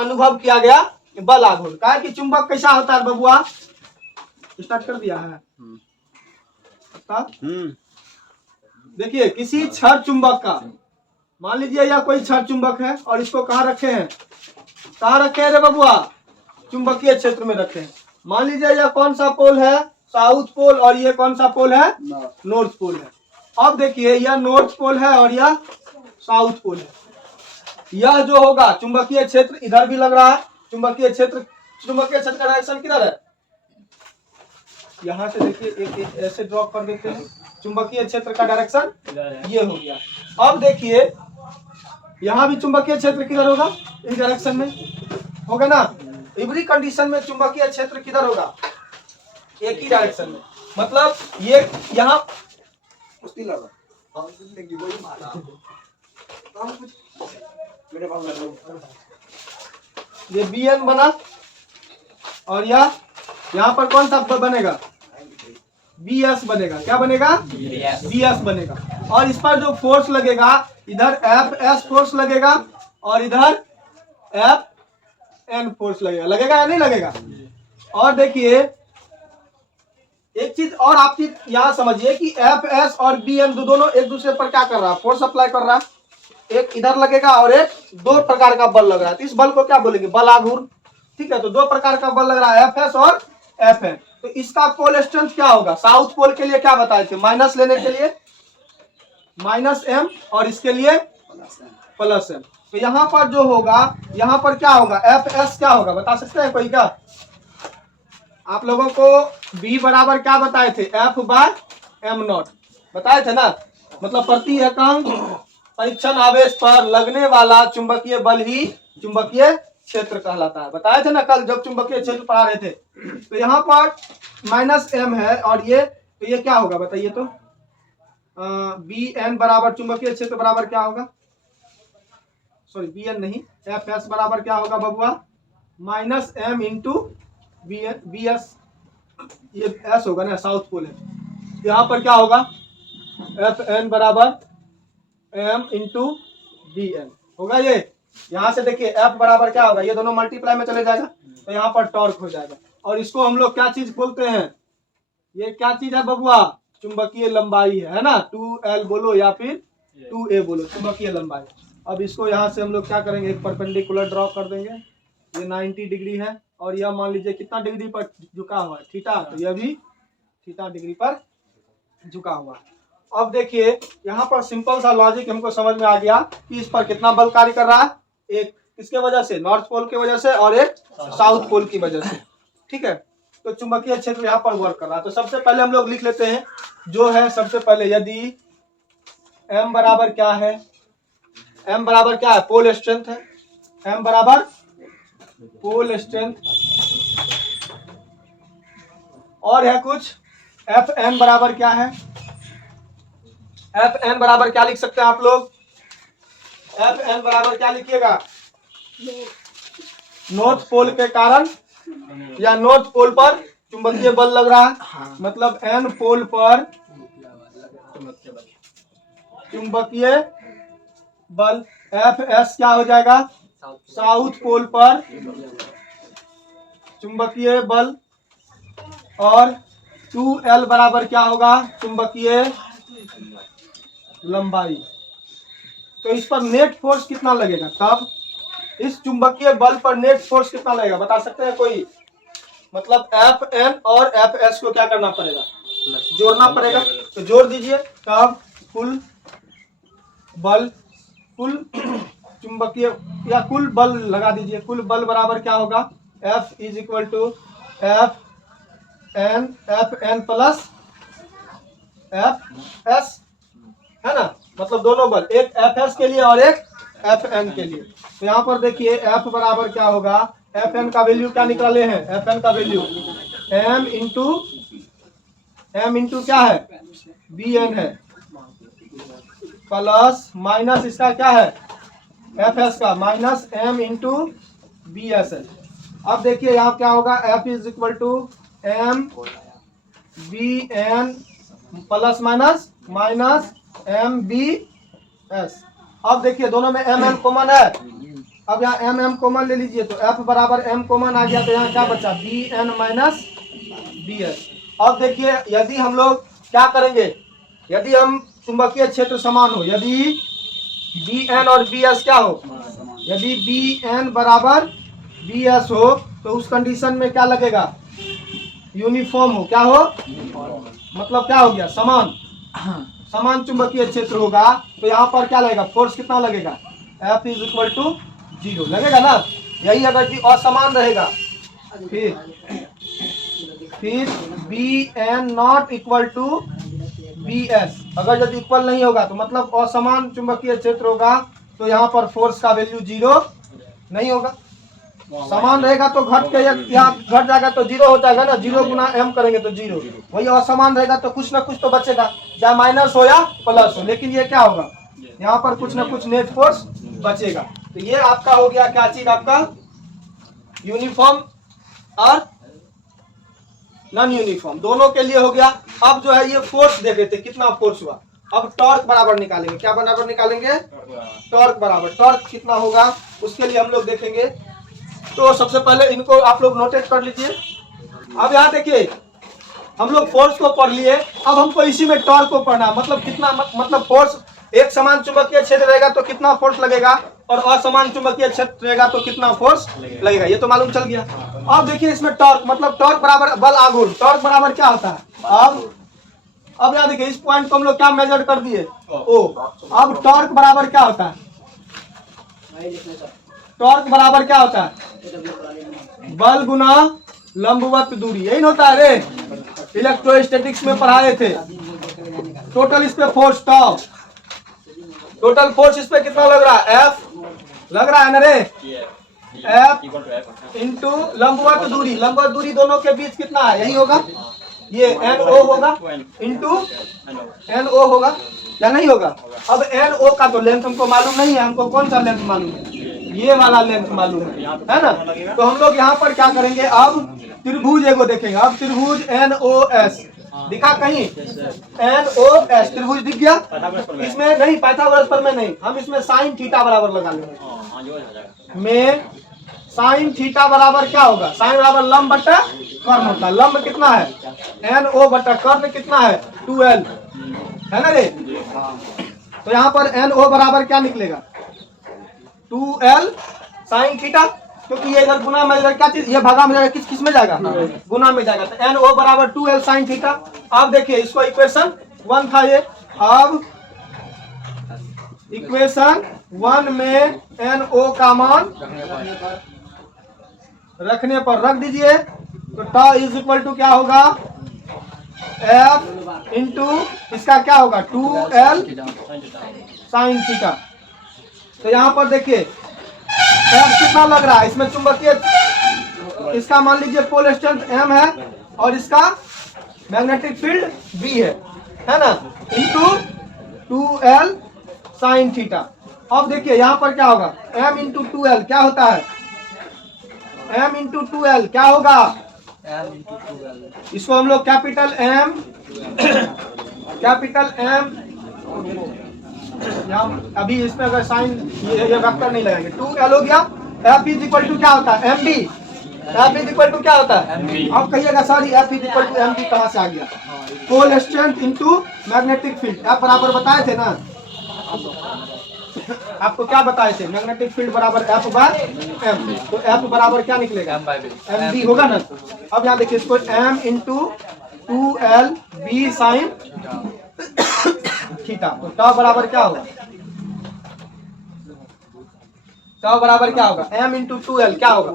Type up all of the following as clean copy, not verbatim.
अनुभव किया गया बल आघूर्ण का कि चुंबक कैसा होता है बबुआ। स्टार्ट कर दिया है। देखिए किसी छड़ चुंबक का, मान लीजिए यह कोई छड़ चुंबक है और इसको कहाँ रखे हैं, कहाँ रखे हैं रे बबुआ, चुंबकीय क्षेत्र में रखे हैं। मान लीजिए यह कौन सा पोल है, साउथ पोल, और ये कौन सा पोल है, नॉर्थ पोल है। अब देखिए यह नॉर्थ पोल है और यह साउथ पोल है। यह जो होगा चुंबकीय क्षेत्र इधर भी लग रहा है, चुंबकीय क्षेत्र का डायरेक्शन किधर है, यहाँ से देखिए एक ऐसे ड्रॉ कर देते हैं, चुंबकीय क्षेत्र का डायरेक्शन ये हो गया। अब देखिए यहाँ भी चुंबकीय क्षेत्र किधर होगा, इस डायरेक्शन में होगा ना। एवरी कंडीशन में चुंबकीय क्षेत्र किधर होगा, एक ही डायरेक्शन में। मतलब ये यहाँ ये बी एन बना और यहाँ पर कौन सा बनेगा, बी एस बनेगा। क्या बनेगा, बी एस बनेगा। और इस पर जो फोर्स लगेगा, इधर एफ एस फोर्स लगेगा और इधर एफ एन फोर्स लगेगा। लगेगा या नहीं लगेगा। और देखिए एक चीज और आप चीज यहाँ समझिए कि एफ एस और बी एन दोनों एक दूसरे पर क्या कर रहा है, फोर्स अप्लाई कर रहा है। एक इधर लगेगा और एक दो प्रकार का बल लग रहा है। तो इस बल को क्या बोलेंगे, बल आघूर्ण। ठीक है, तो दो प्रकार का बल लग रहा है, एफ एस और एफ एन। तो इसका पोल स्ट्रेंथ क्या होगा, साउथ पोल के लिए क्या बताए थे, माइनस लेने के लिए माइनस एम और इसके लिए प्लस एम। तो यहाँ पर जो होगा, यहाँ पर क्या होगा, एफ एस क्या होगा बता सकते हैं कोई क्या। आप लोगों को बी बराबर क्या बताए थे, एफ बाय एम नॉट बताए थे ना। मतलब प्रति एकांक परीक्षण आवेश पर लगने वाला चुंबकीय बल ही चुंबकीय क्षेत्र कहलाता है। बताए थे ना कल जब चुंबकीय क्षेत्र पढ़ा रहे थे। तो यहाँ पर माइनस एम है और ये, तो ये क्या होगा बताइए तो, बी एन बराबर चुंबकीय क्षेत्र बराबर क्या होगा, सॉरी बी एन नहीं, एफ एस बराबर क्या होगा बबुआ, minus M into B N, B S ये एस होगा ना, साउथ पोल है। यहाँ पर क्या होगा, एफ एन बराबर एम इंटू बी एन होगा। ये यहाँ से देखिए एफ बराबर क्या होगा, ये दोनों मल्टीप्लाई में चले जाएगा तो यहाँ पर टॉर्क हो जाएगा। और इसको हम लोग क्या चीज बोलते हैं, ये क्या चीज है बबुआ, चुंबकीय लंबाई है ना। 2L बोलो या फिर 2A बोलो, चुंबकीय लंबाई। अब इसको यहाँ से हम लोग क्या करेंगे, एक परपेंडिकुलर ड्रॉ कर देंगे। ये 90 डिग्री है और यह मान लीजिए कितना डिग्री पर झुका हुआ है, थीटा। तो यह भी थीटा डिग्री पर झुका हुआ है। अब देखिए यहाँ पर सिंपल सा लॉजिक हमको समझ में आ गया कि इस पर कितना बल कार्य कर रहा है, एक किसके वजह से, नॉर्थ पोल की वजह से और एक साउथ पोल की वजह से। ठीक है, तो चुंबकीय क्षेत्र यहाँ पर वर्क कर रहा है। तो सबसे पहले हम लोग लिख लेते हैं जो है, सबसे पहले यदि m बराबर क्या है, m बराबर क्या है, पोल स्ट्रेंथ है। m बराबर पोल स्ट्रेंथ और है कुछ, एफ एन बराबर क्या है, एफ एन बराबर क्या लिख सकते हैं आप लोग, एफ एन बराबर क्या लिखिएगा, नॉर्थ पोल के कारण या नॉर्थ पोल पर चुंबकीय बल लग रहा है। मतलब एन पोल पर चुंबकीय बल, एफ एस क्या हो जाएगा, साउथ पोल पर चुंबकीय बल, और 2L बराबर क्या होगा, चुंबकीय लंबाई। तो इस पर नेट फोर्स कितना लगेगा, तब इस चुंबकीय बल पर नेट फोर्स कितना लगेगा बता सकते हैं कोई। मतलब एफ एन और एफ एस को क्या करना पड़ेगा, जोड़ना पड़ेगा। तो जोड़ दीजिए, तब कुल बल, कुल चुंबकीय या कुल बल लगा दीजिए। कुल बल बराबर क्या होगा, F is equal to F N plus F S, है ना। मतलब दोनों बल, एक एफ एस के लिए और एक एफ एन के लिए। तो यहाँ पर देखिए एफ बराबर क्या होगा, एफ एन का वैल्यू क्या निकाले हैं, एफ एन का वैल्यू एम इंटू क्या है, बी एन है, प्लस माइनस इसका क्या है, एफ एस का minus M into B S है। अब देखिए यहाँ क्या होगा, F is equal to M B N plus minus M B S. अब देखिए दोनों में एम एम कॉमन है, अब यहाँ एम एम कॉमन ले लीजिए तो एफ बराबर एम कॉमन आ गया, तो यहाँ क्या बचा B N minus B S. अब देखिए यदि हम लोग क्या करेंगे, यदि हम चुंबकीय क्षेत्र समान हो, यदि बी एन और बी एस क्या हो, यदि बी एन बराबर बी एस हो तो उस कंडीशन में क्या लगेगा, यूनिफॉर्म हो, क्या हो, मतलब क्या हो गया, समान, समान चुंबकीय क्षेत्र होगा, तो यहाँ पर क्या लगेगा, फोर्स कितना लगेगा, F इज इक्वल टू 0 लगेगा ना। यही अगर जी असमान रहेगा, फिर B N not equal to B S, अगर यदि इक्वल नहीं होगा तो मतलब असमान चुंबकीय क्षेत्र होगा, तो यहाँ पर फोर्स का वैल्यू 0 नहीं होगा। समान रहेगा तो घट के यहाँ घट जाएगा तो 0 हो जाएगा ना, 0 गुना एम करेंगे तो 0। वही असमान रहेगा तो कुछ ना कुछ तो बचेगा, चाहे माइनस हो या प्लस हो, लेकिन ये क्या होगा, यहाँ पर कुछ ना कुछ नेट फोर्स बचेगा। तो ये आपका हो गया क्या चीज, आपका यूनिफॉर्म और नॉन यूनिफॉर्म दोनों के लिए हो गया। अब जो है ये फोर्स देख रहे थे कितना फोर्स हुआ, अब टॉर्क बराबर निकालेंगे, क्या बराबर निकालेंगे, टॉर्क बराबर, टॉर्क कितना होगा उसके लिए हम लोग देखेंगे। तो सबसे पहले इनको आप लोग नोटेट कर लीजिए। अब यहाँ देखिए हम लोग फोर्स को पढ़ लिए, अब हमको इसी में टॉर्क को पढ़ना, मतलब कितना, मतलब फोर्स एक समान चुंबकीय क्षेत्र रहेगा तो कितना फोर्स लगेगा, और असमान चुंबकीय क्षेत्र रहेगा तो कितना फोर्स लगेगा, ये तो मालूम चल गया। अब देखिए इसमें टॉर्क, मतलब टॉर्क बराबर बल आघूर्ण, टॉर्क बराबर क्या होता है, अब यहाँ देखिए इस पॉइंट को हम लोग क्या मेजर कर दिए, ओ, अब टॉर्क बराबर क्या होता है, टॉर्क बराबर क्या होता है, बल गुना लंबवत दूरी, यही होता है रे, इलेक्ट्रोस्टैटिक्स में पढ़ाए थे। टोटल इस पे फोर्स टॉर्क, टोटल फोर्स इस पे कितना लग रहा है, एफ लग रहा है ना रे, एफ इंटू लंबवत दूरी, लंबवत दूरी दोनों के बीच कितना है, यही होगा, ये एन ओ होगा इंटू एन ओ होगा या नहीं होगा। अब एन ओ का तो लेंथ हमको मालूम नहीं है, हमको कौन सा लेंथ मालूम है, ये वाला लेंथ मालूम है ना। तो हम लोग यहाँ पर क्या करेंगे, अब त्रिभुज एगो देखेंगे, अब त्रिभुज एन ओ एस दिखा कहीं, एन ओ एस त्रिभुज दिख गया, इसमें नहीं पाइथागोरस पर में नहीं, हम इसमें साइन थीटा बराबर लगा लेंगे, में साइन थीटा बराबर क्या होगा, साइन बराबर लंब बटा कर्ण होता है, लंब कितना है एन ओ बटा कर्ण कितना है 2l है ना रे। तो यहाँ पर एन ओ बराबर क्या निकलेगा 2l साइन थीटा, क्योंकि ये इधर गुना में इधर क्या चीज, ये भागा में जाएगा, किस में जाएगा, गुना में जाएगा, तो एन ओ बराबर 2l साइन थीटा। अब देखिए इसको इक्वेशन 1 था ये, अब इक्वेशन 1 में एन ओ का मान रखने पर रख दीजिए, तो टा इज इक्वल टू क्या होगा, एफ इंटू इसका क्या होगा 2l साइन थीटा। तो यहाँ पर देखिए एफ कितना लग रहा है, इसमें चुंबकीय, इसका मान लीजिए पोल स्ट्रेंथ m है और इसका मैग्नेटिक फील्ड b है ना, इंटू 2l साइन थीटा। अब देखिए यहाँ पर क्या होगा, m इंटू 2l क्या होता है, m इंटू 2l क्या होगा, इसको हम लोग कैपिटल M अभी इसमें अगर साइन ये वेक्टर नहीं लगाएंगे, 2l हो गया, F इज इक्वल टू क्या होता है MB, F is equal to क्या होता है, अब कहिएगा sir F is equal to MB कहाँ से आ गया, pole strength into magnetic field, F बराबर बताए थे ना, आपको क्या बताए थे, मैग्नेटिक फील्ड बराबर F बाय M, तो F बराबर क्या निकलेगा MB होगा ना। अब यहाँ देखिए इसको M into 2l B sine theta, तो टा बराबर क्या होगा, टा बराबर क्या होगा M इंटू 2l क्या होगा,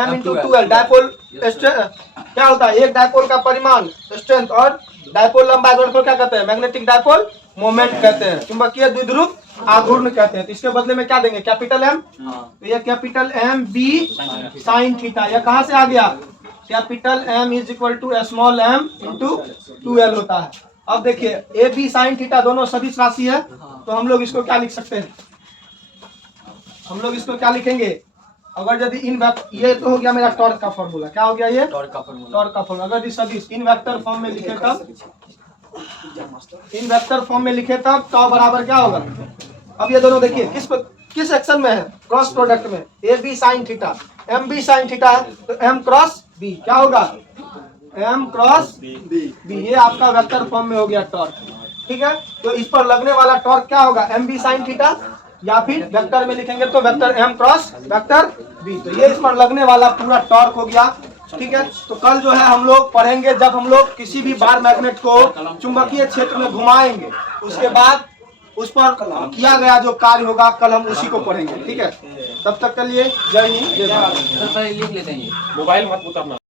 M इंटू 2l डायपोल क्या होता है, एक डायपोल का परिमाण स्ट्रेंथ और डायपोल लंबाई को क्या कहते हैं, मैग्नेटिक डायपोल मोमेंट कहते हैं, चुंबकीय द्विध्रुव आघूर्ण कहते हैं। तो इसके बदले में क्या देंगे कैपिटल M, तो ये capital M B sine theta, यह कहाँ से आ गया, capital M is equal to small m into 2l होता है। अब देखिए ए बी साइन थीटा दोनों सदिश राशि है, तो हम लोग इसको क्या लिख सकते हैं, हम लोग इसको क्या लिखेंगे, अगर यदि इन ये तो हो गया मेरा टॉर्क का फॉर्मूला, क्या हो गया ये टॉर्क का फॉर्मूला, अगर इस सदिश इन वेक्टर फॉर्म में लिखे तब, इन वेक्टर फॉर्म में लिखे तब तो बराबर क्या होगा अब ये दोनों देखिए किस एक्शन में है, क्रॉस प्रोडक्ट में। A B sine theta, M B sine theta है, तो एम क्रॉस बी क्या होगा, एम क्रॉस बी। ये आपका वेक्टर फॉर्म में हो गया टॉर्क, ठीक है। तो इस पर लगने वाला टॉर्क क्या होगा, एम बी साइन थीटा, या फिर वेक्टर में लिखेंगे तो vector M cross vector B. तो ये इस पर लगने वाला पूरा टॉर्क हो गया, ठीक है। तो कल जो है हम लोग पढ़ेंगे, जब हम लोग किसी भी बार मैग्नेट को चुंबकीय क्षेत्र में घुमाएंगे, उसके बाद उस पर किया गया जो कार्य होगा, कल हम उसी को पढ़ेंगे, ठीक है। तब तक के लिए जय हिंद, जय भारत। लिख लेते हैं मोबाइल मत उतारना।